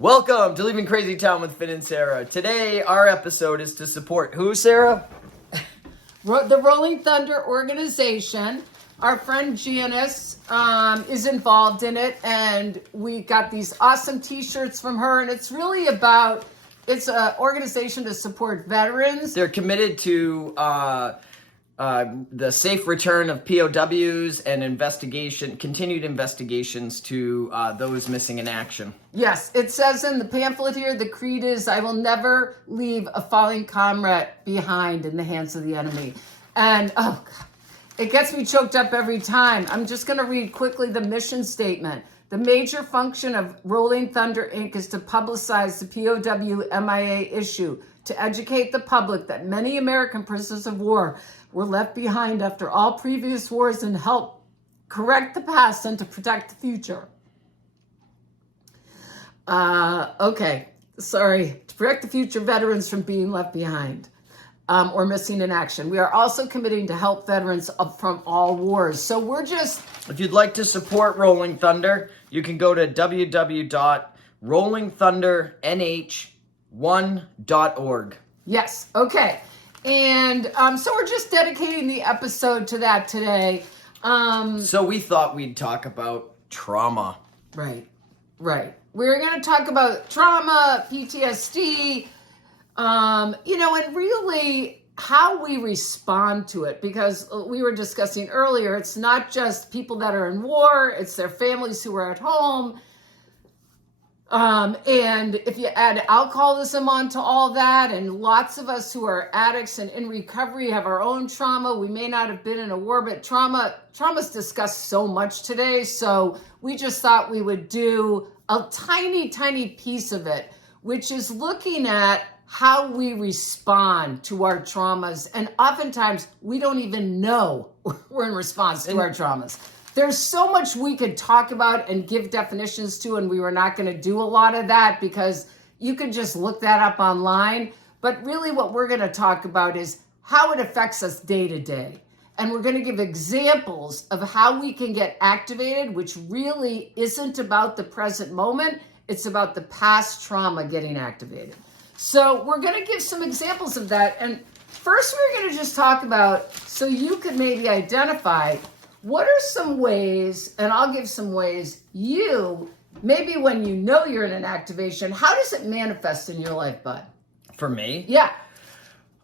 Welcome to Leaving CrazyTown with Finn and Sarah. Today, our episode is to support who, Sarah? The Rolling Thunder organization. Our friend Janice is involved in it, and we got these awesome t-shirts from her, and it's really about, it's an organization to support veterans. They're committed to the safe return of POWs and continued investigations to those missing in action. Yes, it says in the pamphlet here, the creed is, I will never leave a fallen comrade behind in the hands of the enemy. And, oh, God, it gets me choked up every time. I'm just going to read quickly the mission statement. The major function of Rolling Thunder Inc. is to publicize the POW MIA issue, to educate the public that many American prisoners of war were left behind after all previous wars and help correct the past and to protect the future. To protect the future veterans from being left behind or missing in action. We are also committing to help veterans from all wars. So we're just... If you'd like to support Rolling Thunder, you can go to www.rollingthundernh1.org. Yes, okay. And so we're just dedicating the episode to that today. So we thought we'd talk about trauma. Right. We're going to talk about trauma, PTSD, and really how we respond to it. Because we were discussing earlier, it's not just people that are in war, it's their families who are at home. And if you add alcoholism onto all that, and lots of us who are addicts and in recovery have our own trauma. We may not have been in a war, but trauma's discussed so much today. So we just thought we would do a tiny, tiny piece of it, which is looking at how we respond to our traumas. And oftentimes we don't even know we're in response to our traumas. There's so much we could talk about and give definitions to, and we were not going to do a lot of that because you could just look that up online. But really what we're going to talk about is how it affects us day to day. And we're going to give examples of how we can get activated, which really isn't about the present moment. It's about the past trauma getting activated. So we're going to give some examples of that. And first we're going to just talk about, so you could maybe identify what are some ways, and I'll give some ways, maybe when you know you're in an activation, how does it manifest in your life, bud? For me? Yeah.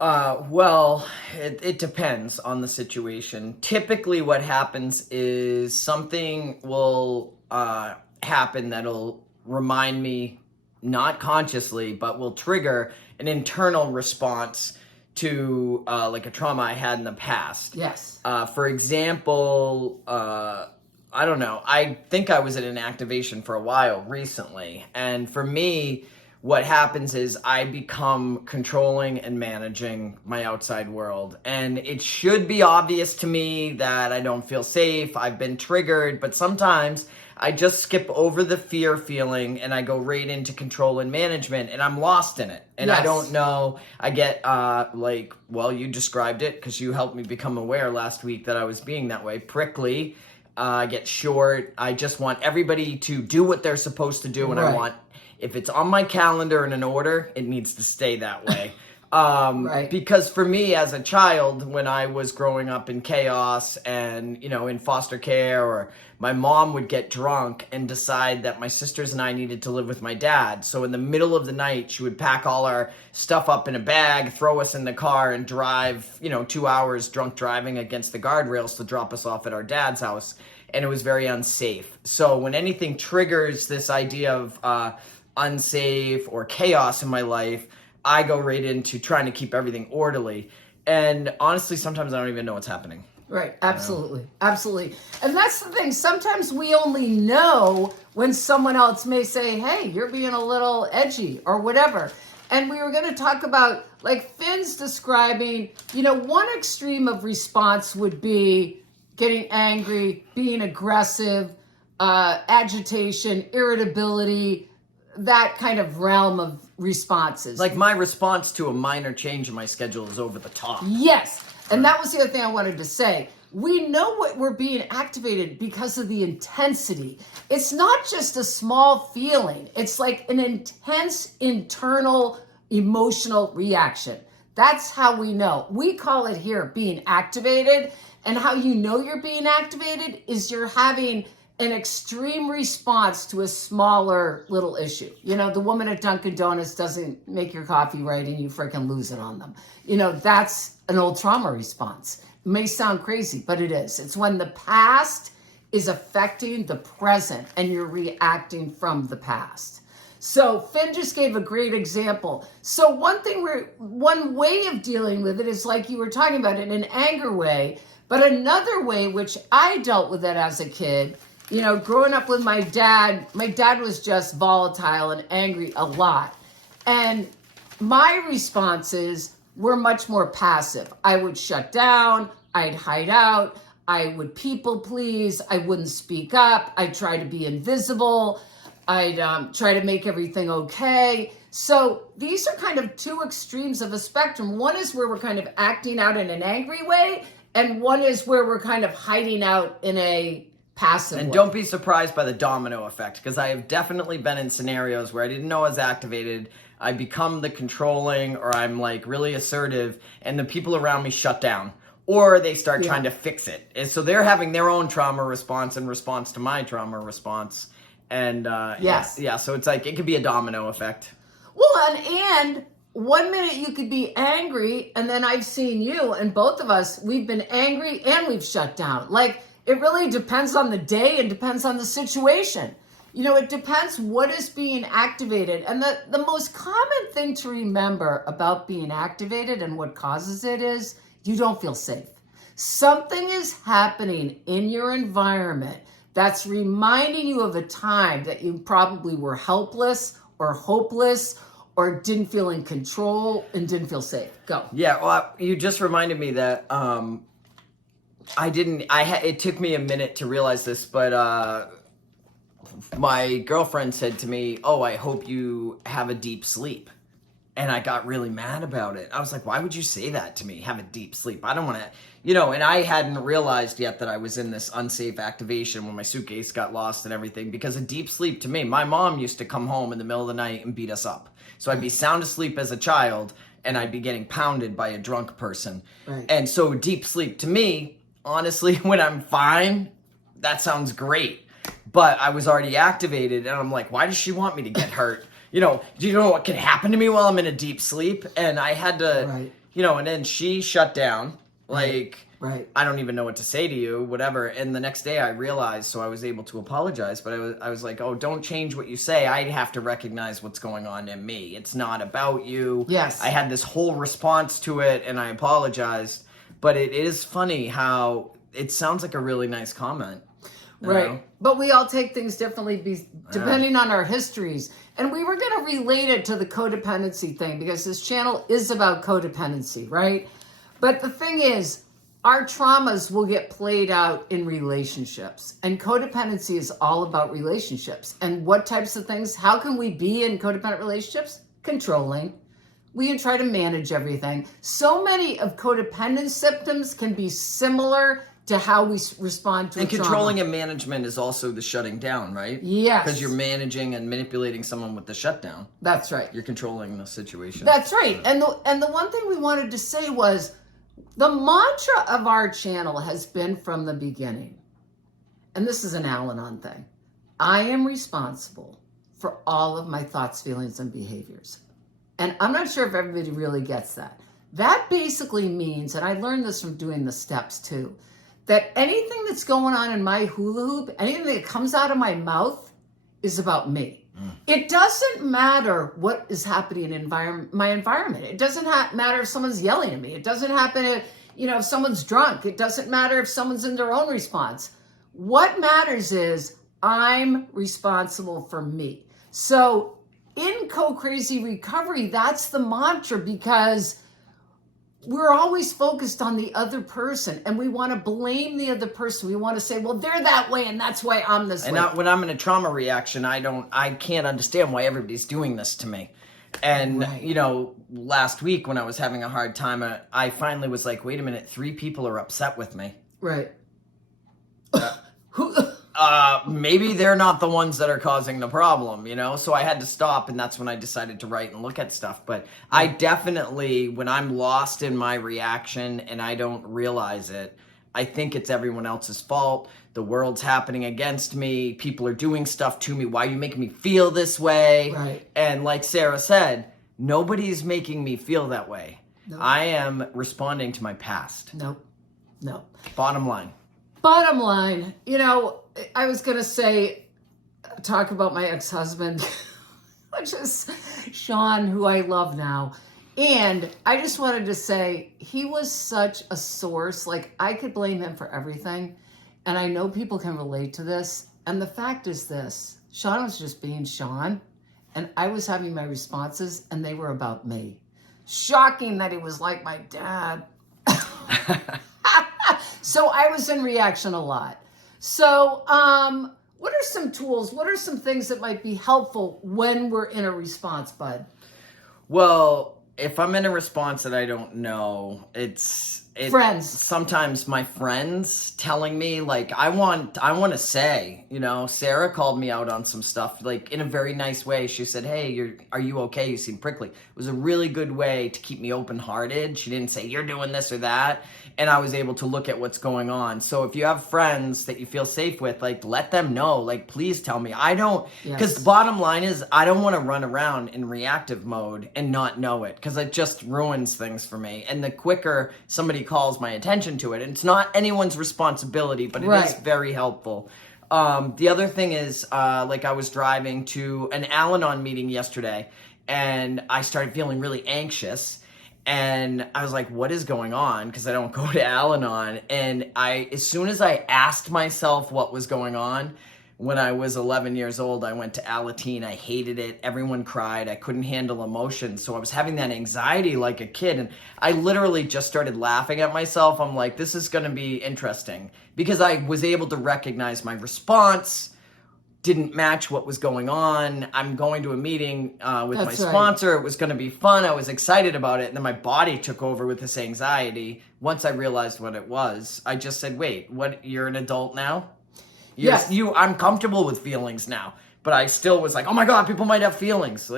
Well, it depends on the situation. Typically what happens is something will happen that'll remind me, not consciously, but will trigger an internal response to like a trauma I had in the past. Yes. For example, I don't know. I think I was in an activation for a while recently. And for me, what happens is I become controlling and managing my outside world. And it should be obvious to me that I don't feel safe. I've been triggered, but sometimes I just skip over the fear feeling and I go right into control and management and I'm lost in it. And yes. I don't know. I get you described it because you helped me become aware last week that I was being that way. Prickly. I get short. I just want everybody to do what they're supposed to do. And right. I want, if it's on my calendar in an order, it needs to stay that way. Right. Because for me as a child, when I was growing up in chaos and, in foster care, or my mom would get drunk and decide that my sisters and I needed to live with my dad. So in the middle of the night, she would pack all our stuff up in a bag, throw us in the car and drive, 2 hours drunk driving against the guardrails to drop us off at our dad's house. And it was very unsafe. So when anything triggers this idea of unsafe or chaos in my life, I go right into trying to keep everything orderly. And honestly, sometimes I don't even know what's happening. Right. Absolutely. Absolutely. And that's the thing. Sometimes we only know when someone else may say, hey, you're being a little edgy or whatever. And we were going to talk about, like Finn's describing, one extreme of response would be getting angry, being aggressive, agitation, irritability, that kind of realm of responses. Like my response to a minor change in my schedule is over the top. Yes. And that was the other thing I wanted to say. We know what we're being activated because of the intensity. It's not just a small feeling. It's like an intense internal emotional reaction. That's how we know. We call it here being activated. And how you know you're being activated is you're having an extreme response to a smaller little issue. You know, the woman at Dunkin' Donuts doesn't make your coffee right and you freaking lose it on them. You know, that's an old trauma response. It may sound crazy, but it is. It's when the past is affecting the present and you're reacting from the past. So Finn just gave a great example. So one way of dealing with it is like you were talking about, in an anger way, but another way, which I dealt with it as a kid, you know, growing up with my dad was just volatile and angry a lot. And my responses were much more passive. I would shut down, I'd hide out, I would people please, I wouldn't speak up, I'd try to be invisible, I'd try to make everything okay. So these are kind of two extremes of a spectrum. One is where we're kind of acting out in an angry way, and one is where we're kind of hiding out in a passive And way. don't be surprised by the domino effect, because I have definitely been in scenarios where I didn't know I was activated. I become the controlling, or I'm like really assertive, and the people around me shut down, or they start trying to fix it. And so they're having their own trauma response in response to my trauma response. And so it's like, it could be a domino effect. Well, and 1 minute you could be angry, and then I've seen you, and both of us, we've been angry and we've shut down. Like, it really depends on the day and depends on the situation. You know, it depends what is being activated. And the most common thing to remember about being activated and what causes it is you don't feel safe. Something is happening in your environment that's reminding you of a time that you probably were helpless or hopeless or didn't feel in control and didn't feel safe. Go. Yeah, well, you just reminded me that it took me a minute to realize this, but my girlfriend said to me, "Oh, I hope you have a deep sleep." And I got really mad about it. I was like, why would you say that to me? Have a deep sleep. I don't want to, you know, and I hadn't realized yet that I was in this unsafe activation when my suitcase got lost and everything, because a deep sleep to me, my mom used to come home in the middle of the night and beat us up. So I'd be sound asleep as a child and I'd be getting pounded by a drunk person. Right. And so deep sleep to me, honestly, when I'm fine, that sounds great. But I was already activated and I'm like, why does she want me to get hurt? You know, do you know what can happen to me while I'm in a deep sleep? And I had to, you know, and then she shut down. Like, I don't even know what to say to you, whatever. And the next day I realized, so I was able to apologize. But I was like, oh, don't change what you say. I have to recognize what's going on in me. It's not about you. Yes. I had this whole response to it and I apologized. But it is funny how it sounds like a really nice comment. Right. Know? But we all take things differently depending on our histories. And we were going to relate it to the codependency thing because this channel is about codependency, right? But the thing is, our traumas will get played out in relationships. And codependency is all about relationships. And what types of things? How can we be in codependent relationships? Controlling. We can try to manage everything. So many of codependent symptoms can be similar to how we respond to and controlling trauma. and management is also the shutting down, right? Yes. Because you're managing and manipulating someone with the shutdown. That's right. You're controlling the situation. That's right. And the one thing we wanted to say was the mantra of our channel has been from the beginning, and this is an Al-Anon thing, I am responsible for all of my thoughts, feelings, and behaviors. And I'm not sure if everybody really gets that. That basically means, and I learned this from doing the steps too, that anything that's going on in my hula hoop, anything that comes out of my mouth is about me. It doesn't matter what is happening in my environment. It doesn't matter if someone's yelling at me. It doesn't happen if, if someone's drunk. It doesn't matter if someone's in their own response. What matters is I'm responsible for me. So in Co-Crazy Recovery, that's the mantra, because we're always focused on the other person and we want to blame the other person. We want to say, well, they're that way and that's why I'm this way. And when I'm in a trauma reaction, I can't understand why everybody's doing this to me. And, last week when I was having a hard time, I finally was like, wait a minute, 3 people are upset with me. Right. Maybe they're not the ones that are causing the problem, you know? So I had to stop, and that's when I decided to write and look at stuff. But I definitely, when I'm lost in my reaction and I don't realize it, I think it's everyone else's fault. The world's happening against me. People are doing stuff to me. Why are you making me feel this way? Right. And like Sarah said, nobody's making me feel that way. Nope. I am responding to my past. Nope. No. Bottom line. Bottom line, you know, I was going to say, talk about my ex-husband, which is Sean, who I love now. And I just wanted to say, he was such a source. Like, I could blame him for everything. And I know people can relate to this. And the fact is this, Sean was just being Sean. And I was having my responses, and they were about me. Shocking that he was like my dad. So I was in reaction a lot. So what are some tools? What are some things that might be helpful when we're in a response, bud? Well, if I'm in a response that I don't know, it's friends. Sometimes my friends telling me, like, I want to say, you know, Sarah called me out on some stuff, like, in a very nice way. She said, hey, are you okay? You seem prickly. It was a really good way to keep me open-hearted. She didn't say, you're doing this or that. And I was able to look at what's going on. So if you have friends that you feel safe with, like, let them know. Like, please tell me. Because the bottom line is, I don't want to run around in reactive mode and not know it, because it just ruins things for me. And the quicker somebody calls my attention to it, and it's not anyone's responsibility, but it is very helpful. The other thing is, like, I was driving to an Al-Anon meeting yesterday, and I started feeling really anxious. And I was like, what is going on? Because I don't go to Al-Anon. And as soon as I asked myself what was going on, when I was 11 years old, I went to Alateen. I hated it. Everyone cried. I couldn't handle emotions. So I was having that anxiety like a kid. And I literally just started laughing at myself. I'm like, this is going to be interesting. Because I was able to recognize my response didn't match what was going on. I'm going to a meeting with my sponsor. It was going to be fun. I was excited about it. And then my body took over with this anxiety. Once I realized what it was, I just said, wait, what? You're an adult now? Yes. I'm comfortable with feelings now. But I still was like, oh my God, people might have feelings.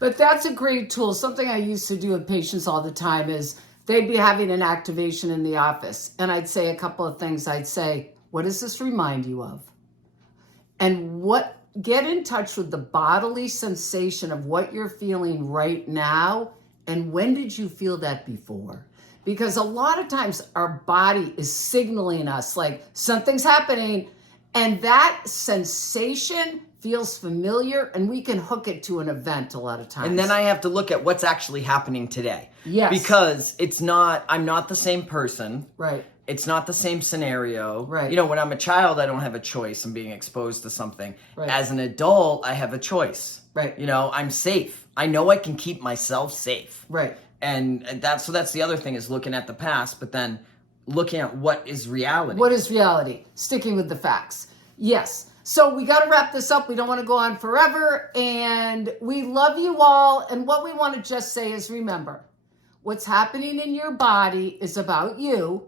But that's a great tool. Something I used to do with patients all the time is they'd be having an activation in the office. And I'd say a couple of things. I'd say, what does this remind you of? And get in touch with the bodily sensation of what you're feeling right now. And when did you feel that before? Because a lot of times our body is signaling us like something's happening, and that sensation feels familiar, and we can hook it to an event a lot of times. And then I have to look at what's actually happening today. Yes. Because I'm not the same person. Right. It's not the same scenario. Right. You know, when I'm a child, I don't have a choice. I'm being exposed to something. Right. As an adult, I have a choice. Right. You know, I'm safe. I know I can keep myself safe. Right. And that's the other thing, is looking at the past, but then looking at what is reality. What is reality? Sticking with the facts. Yes. So we got to wrap this up. We don't want to go on forever. And we love you all. And what we want to just say is, remember, what's happening in your body is about you.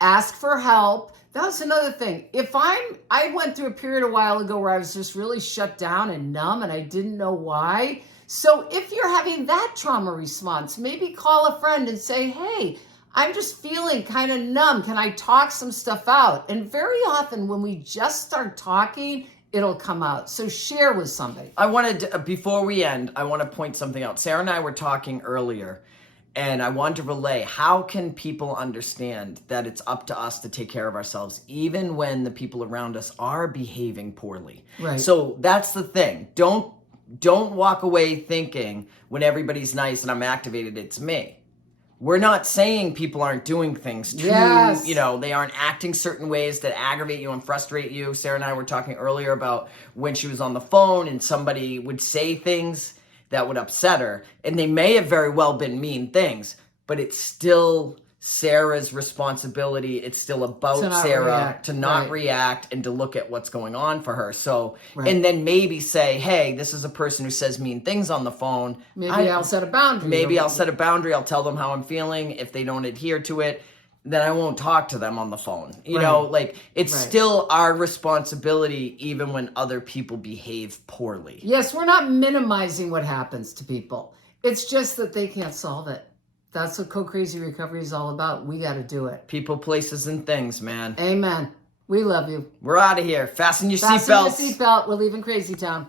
Ask for help. That's another thing. I went through a period a while ago where I was just really shut down and numb, and I didn't know why. So if you're having that trauma response, maybe call a friend and say, hey, I'm just feeling kind of numb. Can I talk some stuff out? And very often when we just start talking, it'll come out. So share with somebody. Before we end, I want to point something out. Sarah and I were talking earlier, and I want to relay, how can people understand that it's up to us to take care of ourselves, even when the people around us are behaving poorly? Right. So that's the thing. Don't walk away thinking when everybody's nice and I'm activated, it's me. We're not saying people aren't doing things to, they aren't acting certain ways that aggravate you and frustrate you. Sarah and I were talking earlier about when she was on the phone and somebody would say things that would upset her. And they may have very well been mean things, but it's still Sarah's responsibility. It's still about Sarah to not react and to look at what's going on for her. So, and then maybe say, hey, this is a person who says mean things on the phone. Maybe I'll set a boundary. Maybe I'll set a boundary. I'll tell them how I'm feeling. If they don't adhere to it, then I won't talk to them on the phone. You know, like it's still our responsibility even when other people behave poorly. Yes, we're not minimizing what happens to people. It's just that they can't solve it. That's what Co-Crazy Recovery is all about. We got to do it. People, places, and things, man. Amen. We love you. We're out of here. Fasten your seatbelts. Fasten your seatbelt. We're leaving Crazy Town.